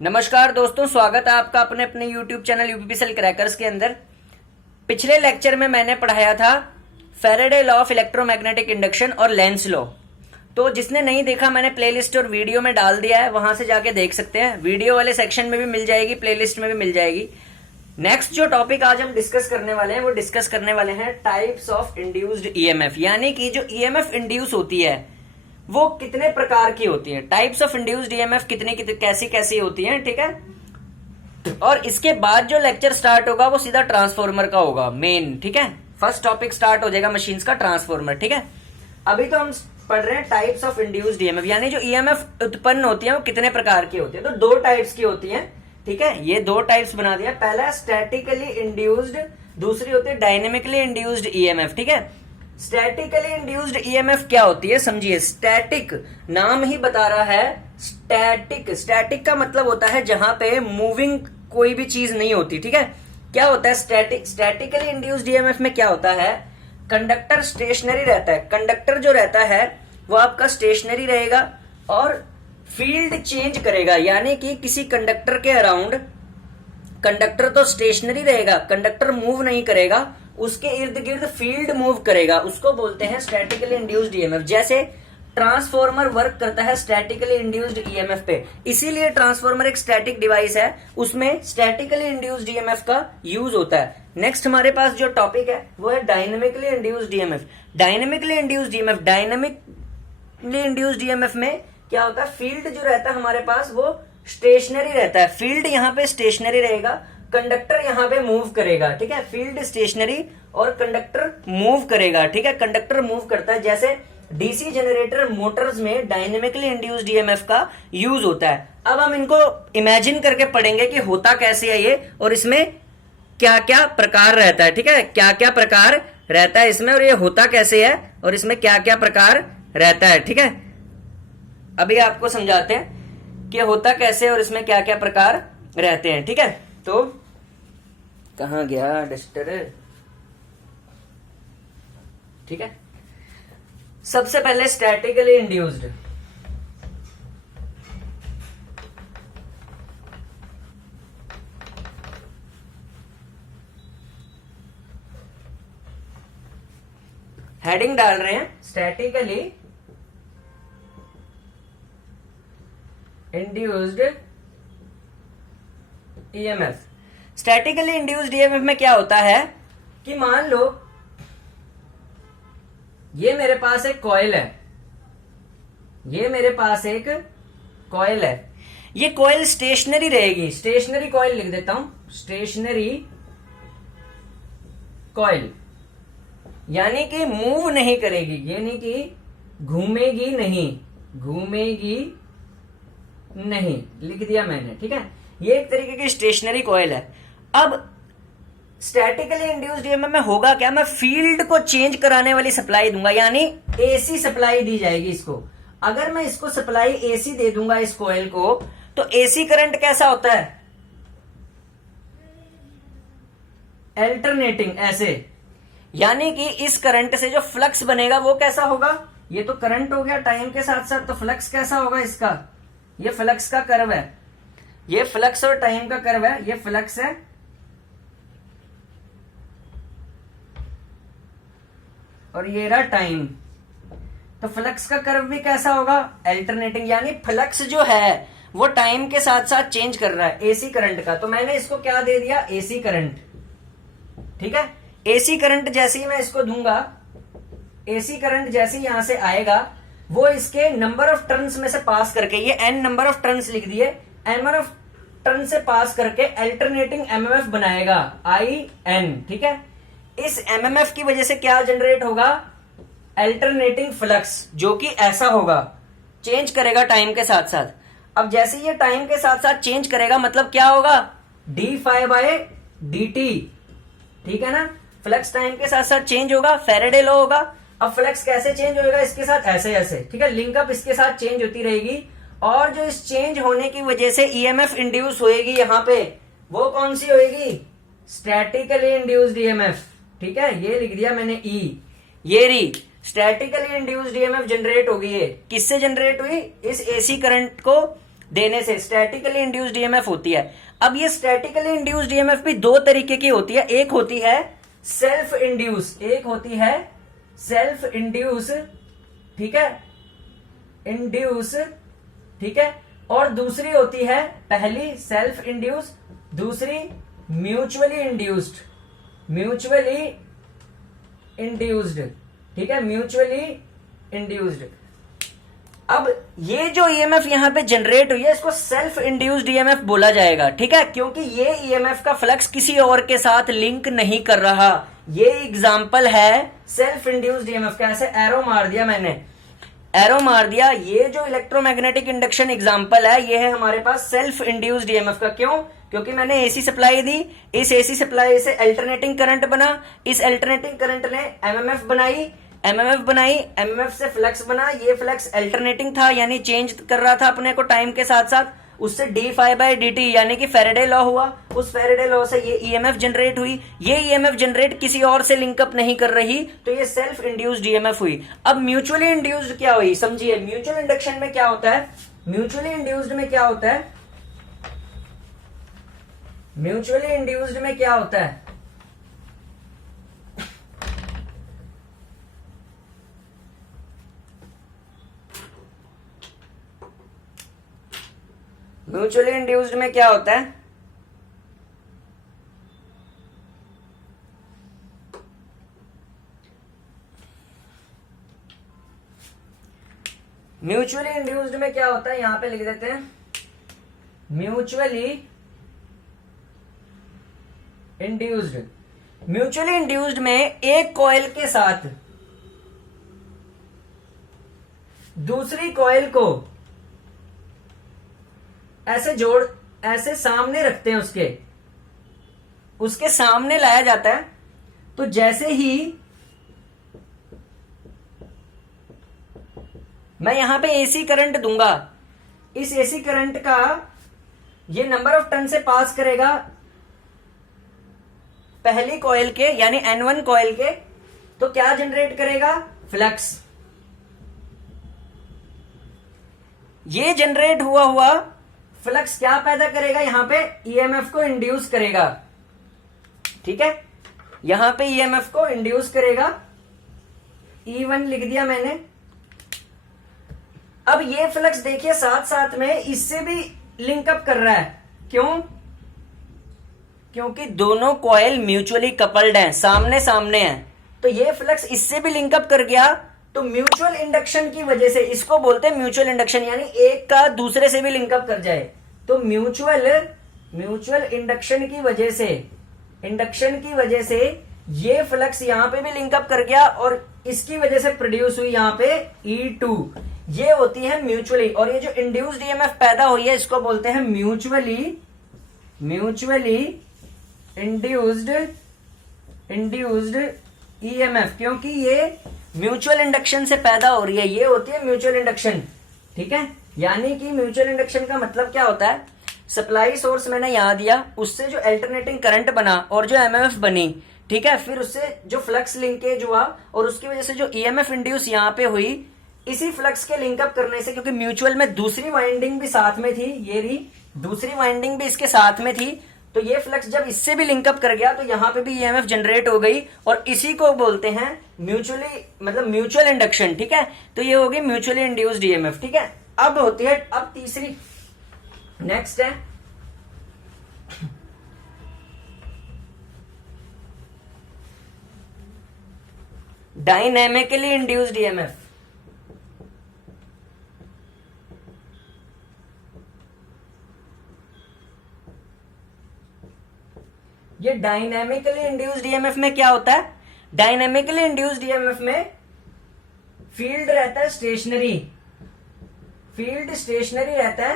नमस्कार दोस्तों, स्वागत है आपका अपने अपने YouTube चैनल यूपीपीसीएल क्रैकर्स के अंदर। पिछले लेक्चर में मैंने पढ़ाया था Faraday law of electromagnetic induction और लेंस लॉ। तो जिसने नहीं देखा, मैंने प्लेलिस्ट और वीडियो में डाल दिया है, वहां से जाके देख सकते हैं। वीडियो वाले सेक्शन में भी मिल जाएगी, प्लेलिस्ट में भी मिल जाएगी। नेक्स्ट जो टॉपिक आज हम डिस्कस करने वाले हैं वो डिस्कस करने वाले हैं टाइप्स ऑफ इंड्यूस्ड ईएमएफ, यानी कि जो ईएमएफ इंड्यूस होती है वो कितने प्रकार की होती है। टाइप्स ऑफ इंड्यूस्ड ईएमएफ कितनी कैसी कैसी होती है, ठीक है। और इसके बाद जो लेक्चर स्टार्ट होगा वो सीधा ट्रांसफॉर्मर का होगा मेन, ठीक है। फर्स्ट टॉपिक स्टार्ट हो जाएगा मशीन्स का, ट्रांसफॉर्मर, ठीक है। अभी तो हम पढ़ रहे हैं टाइप्स ऑफ इंड्यूस्ड ईएमएफ, यानी जो ईएमएफ उत्पन्न होती है वो कितने प्रकार की होती है। तो दो टाइप्स की होती है, ठीक है। ये दो टाइप्स बना दिया। पहला स्टैटिकली इंड्यूस्ड, दूसरी होती है डायनेमिकली इंड्यूस्ड ईएमएफ, ठीक है। स्टैटिकली इंड्यूस्ड ईएमएफ क्या होती है, समझिए। स्टैटिक नाम ही बता रहा है, स्टैटिक। स्टैटिक का मतलब होता है जहां पे मूविंग कोई भी चीज नहीं होती, ठीक है। क्या होता है स्टैटिक? स्टैटिकली इंड्यूस्ड ईएमएफ में क्या होता है, कंडक्टर स्टेशनरी रहता है। कंडक्टर जो रहता है वो आपका स्टेशनरी रहेगा और फील्ड चेंज करेगा, यानी कि किसी कंडक्टर के अराउंड, कंडक्टर तो स्टेशनरी रहेगा, कंडक्टर मूव नहीं करेगा, उसके इर्द गिर्द फील्ड मूव करेगा, उसको बोलते हैं स्टैटिकली इंड्यूस्ड ईएमएफ। जैसे ट्रांसफॉर्मर वर्क करता है स्टैटिकली इंड्यूस्ड ईएमएफ पे, इसीलिए ट्रांसफॉर्मर एक स्टैटिक डिवाइस है, उसमें स्टैटिकली इंड्यूस्ड ईएमएफ का यूज होता है। नेक्स्ट हमारे पास जो टॉपिक है वो है dynamically induced EMF. Dynamically induced EMF, dynamically induced EMF में क्या होता है, फील्ड जो रहता है हमारे पास वो स्टेशनरी रहता है। फील्ड यहाँ पे स्टेशनरी रहेगा, कंडक्टर यहाँ पे मूव करेगा, ठीक है। फील्ड स्टेशनरी और कंडक्टर मूव करेगा, ठीक है। कंडक्टर मूव करता है। जैसे डीसी जनरेटर मोटर्स में डायनेमिकली इंड्यूस्ड ईएमएफ का यूज होता है। अब हम इनको इमेजिन करके पढ़ेंगे कि होता कैसे है ये, और इसमें क्या क्या प्रकार रहता है, ठीक है। क्या क्या प्रकार रहता है इसमें, और ये होता कैसे है, और इसमें क्या क्या प्रकार रहता है, ठीक है। अभी आपको समझाते हैं कि होता कैसे और इसमें क्या क्या प्रकार रहते हैं, ठीक है। तो कहां गया डस्टर, ठीक है। सबसे पहले स्टैटिकली इंड्यूस्ड। हेडिंग डाल रहे हैं statically induced EMF. Statically induced EMF में क्या होता है कि मान लो ये मेरे पास एक कॉइल है, ये मेरे पास एक कॉइल है, ये कॉइल स्टेशनरी रहेगी। स्टेशनरी कॉइल लिख देता हूं, स्टेशनरी कॉइल, यानी कि मूव नहीं करेगी, यानी कि घूमेगी नहीं, घूमेगी नहीं, लिख दिया मैंने, ठीक है। ये एक तरीके की स्टेशनरी कॉइल है। अब स्टैटिकली इंड्यूस्ड ईएमएफ में होगा क्या, मैं फील्ड को चेंज कराने वाली सप्लाई दूंगा, यानी एसी सप्लाई दी जाएगी इसको। अगर मैं इसको सप्लाई एसी दे दूंगा इस कॉइल को, तो एसी करंट कैसा होता है, अल्टरनेटिंग, ऐसे। यानी कि इस करंट से जो फ्लक्स बनेगा वो कैसा होगा, ये तो करंट हो गया टाइम के साथ साथ, तो फ्लक्स कैसा होगा इसका, ये फ्लक्स का कर्व है, ये फ्लक्स और टाइम का कर्व है, ये फ्लक्स है और ये रहा टाइम। तो फ्लक्स का कर्व भी कैसा होगा, अल्टरनेटिंग, यानी फ्लक्स जो है वो टाइम के साथ साथ चेंज कर रहा है एसी करंट का। तो मैंने इसको क्या दे दिया, एसी करंट, ठीक है। एसी करंट जैसे ही मैं इसको दूंगा, एसी करंट जैसे ही यहां से आएगा वो इसके नंबर ऑफ टर्न्स में से पास करके, ये एन नंबर ऑफ टर्न्स लिख दिए, नंबर ऑफ टर्न से पास करके अल्टरनेटिंग एमएमएफ बनाएगा, आई एन, ठीक है। इस एमएमएफ की वजह से क्या जनरेट होगा, अल्टरनेटिंग फ्लक्स, जो कि ऐसा होगा, चेंज करेगा टाइम के साथ साथ। अब जैसे ये टाइम के साथ साथ चेंज करेगा, मतलब क्या होगा, d phi by d t, ठीक है ना। फ्लक्स टाइम के साथ साथ चेंज होगा, फैराडे लॉ होगा। अब फ्लक्स कैसे चेंज होगा, इसके साथ ऐसे ऐसे, ठीक है। लिंकअप इसके साथ चेंज होती रहेगी, और जो इस चेंज होने की वजह से ईएमएफ इंड्यूस होएगी यहां पे, वो कौन सी होएगी, स्टैटिकली इंड्यूस्ड ईएमएफ, ठीक है। ये लिख दिया मैंने ई, ये री स्टैटिकली इंड्यूस्ड ईएमएफ जनरेट हो गई है। किससे जनरेट हुई, इस एसी करंट को देने से स्टैटिकली इंड्यूस्ड ईएमएफ होती है। अब ये स्टैटिकली इंड्यूस्ड ईएमएफ भी दो तरीके की होती है, एक होती है सेल्फ इंड्यूस, एक होती है सेल्फ इंड्यूस, ठीक है, इंड्यूस, ठीक है, और दूसरी होती है, पहली सेल्फ इंड्यूस, दूसरी म्यूचुअली इंड्यूस्ड, म्यूचुअली इंड्यूस्ड, ठीक है, म्यूचुअली इंड्यूस्ड। अब ये जो ईएमएफ यहां पे जनरेट हुई है इसको सेल्फ इंड्यूस्ड ईएमएफ बोला जाएगा, ठीक है, क्योंकि ये ईएमएफ का फ्लक्स किसी और के साथ लिंक नहीं कर रहा। ये एग्जांपल है सेल्फ इंड्यूस्ड ईएमएफ का। ऐसे एरो मार दिया मैंने, एरो मार दिया, ये जो इलेक्ट्रोमैग्नेटिक इंडक्शन एग्जांपल है ये है हमारे पास सेल्फ इंड्यूस्ड ईएमएफ का। क्यों? क्योंकि मैंने एसी सप्लाई दी, इस एसी सप्लाई से अल्टरनेटिंग करंट बना, इस अल्टरनेटिंग करंट ने एमएमएफ बनाई, एमएमएफ से फ्लक्स बना, ये फ्लक्स अल्टरनेटिंग था यानी चेंज कर रहा था अपने को टाइम के साथ साथ, उससे d phi by d t यानी कि फेरेडे लॉ हुआ, उस फेरेडे लॉ से ये ईएमएफ जनरेट हुई, ये ईएमएफ जनरेट किसी और से लिंकअप नहीं कर रही, तो ये सेल्फ इंड्यूस्ड ईएमएफ हुई। अब म्यूचुअली इंड्यूस्ड क्या हुई समझिए, म्यूचुअल इंडक्शन में क्या होता है, म्यूचुअली इंड्यूस्ड में क्या होता है, म्यूचुअली इंड्यूस्ड में क्या होता है, म्यूचुअली इंड्यूस्ड में क्या होता है, म्यूचुअली इंड्यूस्ड में क्या होता है, यहां पे लिख देते हैं, म्यूचुअली इंड्यूस्ड, म्यूचुअली इंड्यूस्ड में एक कॉइल के साथ दूसरी कॉइल को ऐसे जोड़, ऐसे सामने रखते हैं, उसके सामने लाया जाता है, तो जैसे ही मैं यहां पे एसी करंट दूंगा, इस एसी करंट का ये नंबर ऑफ टर्न से पास करेगा पहली कॉइल के यानी N1 कॉइल के, तो क्या जनरेट करेगा, फ्लक्स। ये जनरेट हुआ फ्लक्स क्या पैदा करेगा, यहां पे ईएमएफ को इंड्यूस करेगा, ठीक है, यहां पे ईएमएफ को इंड्यूस करेगा, E1 लिख दिया मैंने। अब ये फ्लक्स देखिए साथ साथ में इससे भी लिंकअप कर रहा है, क्यों? क्योंकि दोनों कॉइल म्यूचुअली कपल्ड हैं, सामने सामने हैं, तो ये फ्लक्स इससे भी लिंकअप कर गया, तो म्यूचुअल इंडक्शन की वजह से, इसको बोलते हैं म्यूचुअल इंडक्शन, यानी एक का दूसरे से भी लिंकअप कर जाए, तो म्यूचुअल इंडक्शन की वजह से ये फ्लक्स यहां पे भी लिंकअप कर गया और इसकी वजह से प्रोड्यूस हुई यहां पे E2, ये होती है म्यूचुअली। और ये जो इंड्यूस्ड ईएमएफ पैदा हुई है इसको बोलते हैं म्यूचुअली इंड्यूस्ड ईएमएफ, क्योंकि ये म्यूचुअल इंडक्शन से पैदा हो रही है, ये होती है म्यूचुअल इंडक्शन, ठीक है। यानी कि म्यूचुअल इंडक्शन का मतलब क्या होता है, सप्लाई सोर्स मैंने यहां दिया, उससे जो अल्टरनेटिंग करंट बना और जो एमएमएफ बनी, ठीक है, फिर उससे जो फ्लक्स लिंकेज हुआ और उसकी वजह से जो ईएमएफ इंड्यूस यहां पे हुई, इसी फ्लक्स के लिंकअप करने से, क्योंकि म्यूचुअल में दूसरी वाइंडिंग भी साथ में थी, ये रही दूसरी वाइंडिंग भी इसके साथ में थी, तो ये फ्लक्स जब इससे भी लिंकअप कर गया तो यहां पे भी ईएमएफ जनरेट हो गई और इसी को बोलते हैं म्यूचुअल इंडक्शन, ठीक है। तो ये होगी म्यूचुअली इंड्यूस्ड ईएमएफ, ठीक है। अब होती है, अब तीसरी, नेक्स्ट है डायनेमिकली इंड्यूस्ड ईएमएफ। ये डायनेमिकली इंड्यूस्ड ईएमएफ में क्या होता है, डायनेमिकली इंड्यूस्ड ईएमएफ में फील्ड रहता है स्टेशनरी, फील्ड स्टेशनरी रहता है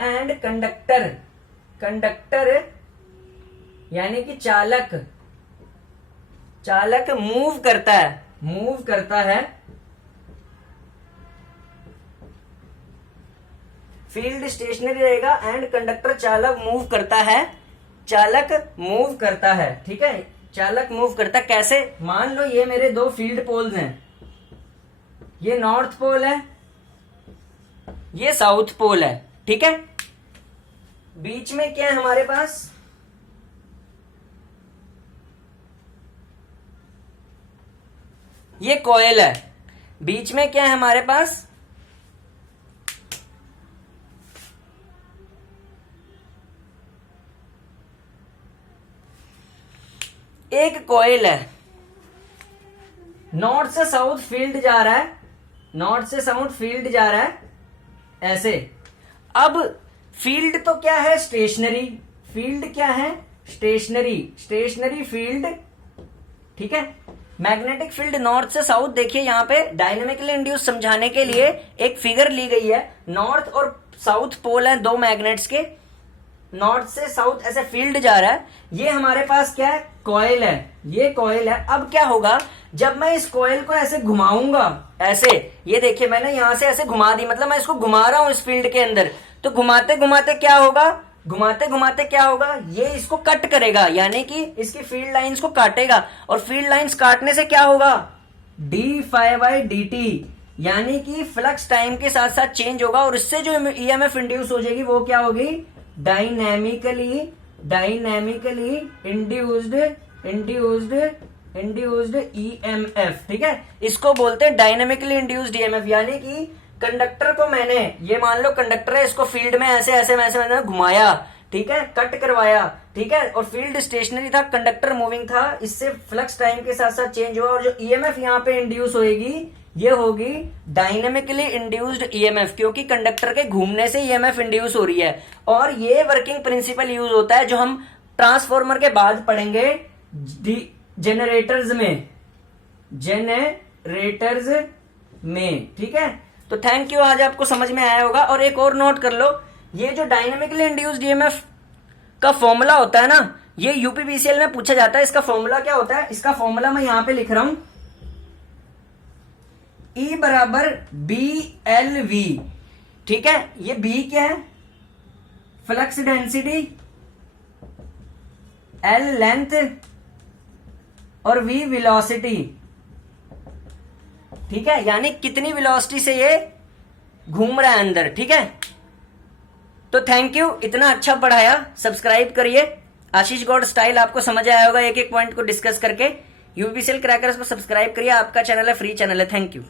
एंड कंडक्टर यानी कि चालक मूव करता है, फील्ड स्टेशनरी रहेगा एंड कंडक्टर चालक मूव करता है, ठीक है। चालक मूव करता है कैसे, मान लो ये मेरे दो फील्ड पोल्स हैं, ये नॉर्थ पोल है, ये साउथ पोल है, ठीक है। बीच में क्या है हमारे पास, ये कॉइल है। बीच में क्या है हमारे पास, एक कॉइल है। नॉर्थ से साउथ फील्ड जा रहा है, नॉर्थ से साउथ फील्ड जा रहा है ऐसे। अब फील्ड तो क्या है, स्टेशनरी। फील्ड क्या है, स्टेशनरी, स्टेशनरी फील्ड, ठीक है। मैग्नेटिक फील्ड नॉर्थ से साउथ, देखिए यहां पे डायनेमिकली इंड्यूस समझाने के लिए एक फिगर ली गई है। नॉर्थ और साउथ पोल है दो मैग्नेट्स के, नॉर्थ से साउथ ऐसे फील्ड जा रहा है। ये हमारे पास क्या है, कॉइल है, ये कॉइल है। अब क्या होगा, जब मैं इस कॉइल को ऐसे घुमाऊंगा, ऐसे, ये देखिए मैंने यहां से ऐसे घुमा दी, मतलब मैं इसको घुमा रहा हूं इस फील्ड के अंदर। तो घुमाते घुमाते क्या होगा, घुमाते घुमाते क्या होगा, ये इसको कट करेगा, यानी कि इसकी फील्ड लाइंस को काटेगा। और फील्ड लाइंस काटने से क्या होगा, d phi by d t, यानी कि फ्लक्स टाइम के साथ साथ चेंज होगा। और इससे जो ईएमएफ इंड्यूस हो जाएगी वो क्या होगी, डायनेमिकली इंड्यूस्ड ईएमएफ, ठीक है। इसको बोलते हैं डायनेमिकली इंड्यूस्ड ईएमएफ। यानी कि कंडक्टर को मैंने, ये मान लो कंडक्टर है, इसको फील्ड में ऐसे ऐसे वैसे मैंने घुमाया, ठीक है, कट करवाया, ठीक है। और फील्ड स्टेशनरी था, कंडक्टर मूविंग था, इससे फ्लक्स टाइम के साथ साथ चेंज हुआ। और जो ईएमएफ यहाँ पे इंड्यूस होगी ये होगी डायनेमिकली इंड्यूस्ड ईएमएफ, क्योंकि कंडक्टर के घूमने से ईएमएफ इंड्यूस हो रही है। और ये वर्किंग प्रिंसिपल यूज होता है जो हम ट्रांसफॉर्मर के बाद पढ़ेंगे जेनरेटर्स में, ठीक है। तो थैंक यू, आज आपको समझ में आया होगा। और एक और नोट कर लो, ये जो डायनेमिकली इंड्यूस्ड ईएमएफ का फॉर्मूला होता है ना, ये यूपीपीसीएल में पूछा जाता है। इसका फॉर्मूला क्या होता है, इसका फॉर्मूला मैं यहां पे लिख रहा हूं, E बराबर BLV, ठीक है। ये B क्या है, फ्लक्स डेंसिटी, L लेंथ और V वेलोसिटी, ठीक है। यानी कितनी वेलोसिटी से ये घूम रहा है अंदर, ठीक है। तो थैंक यू, इतना अच्छा पढ़ाया, सब्सक्राइब करिए। आशीष गौड़ स्टाइल आपको समझ आया होगा एक एक पॉइंट को डिस्कस करके। यूपीपीसीएल क्रैकर्स को सब्सक्राइब करिए, आपका चैनल है, फ्री चैनल है। Thank you.